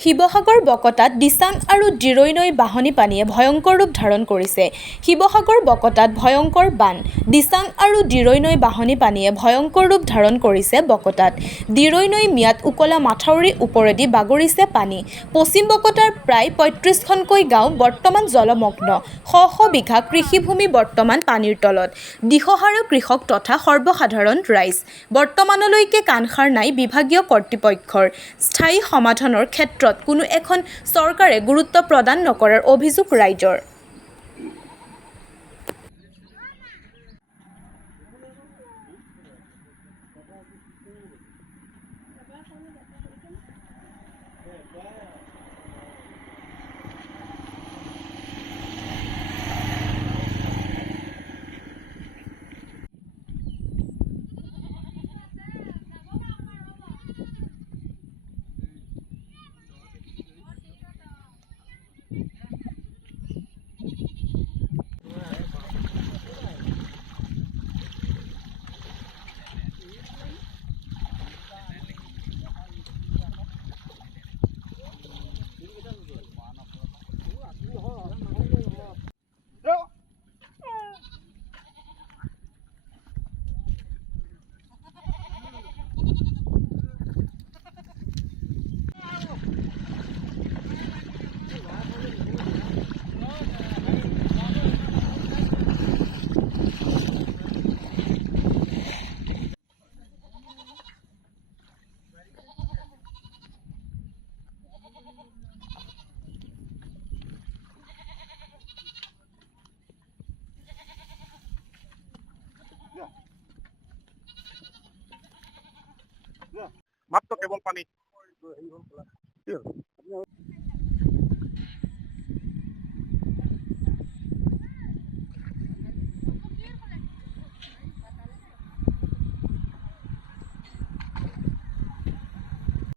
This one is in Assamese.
শিৱসাগৰ বকতাত দিচাং আৰু দিৰৈ নৈ বাঢ়নী পানীয়ে ভয়ংকৰ ৰূপ ধাৰণ কৰিছে। শিৱসাগৰ বকতাত ভয়ংকৰ বান। দিচাং আৰু দিৰৈ নৈ বাঢ়নী পানীয়ে ভয়ংকৰ ৰূপ ধাৰণ কৰিছে বকতাত। দিৰৈ নৈ মিয়াত উকলা মাথাউৰিৰ ওপৰেদি বাগৰিছে পানী। পশ্চিম বকতাৰ প্ৰায় ৩৫খনকৈ গাঁও বৰ্তমান জলমগ্ন। শ শ বিঘা কৃষিভূমি বৰ্তমান পানীৰ তলত। দিশহাৰা কৃষক তথা সৰ্বসাধাৰণ ৰাইজ। বৰ্তমানলৈকে কাণসাৰ নাই বিভাগীয় কৰ্তৃপক্ষৰ। স্থায়ী সমাধানৰ ক্ষেত্ৰত কোনো এখন চৰকাৰে গুৰুত্ব প্ৰদান নকৰাৰ অভিযোগ ৰাইজৰ। মাত্ৰ কেৱল পানী।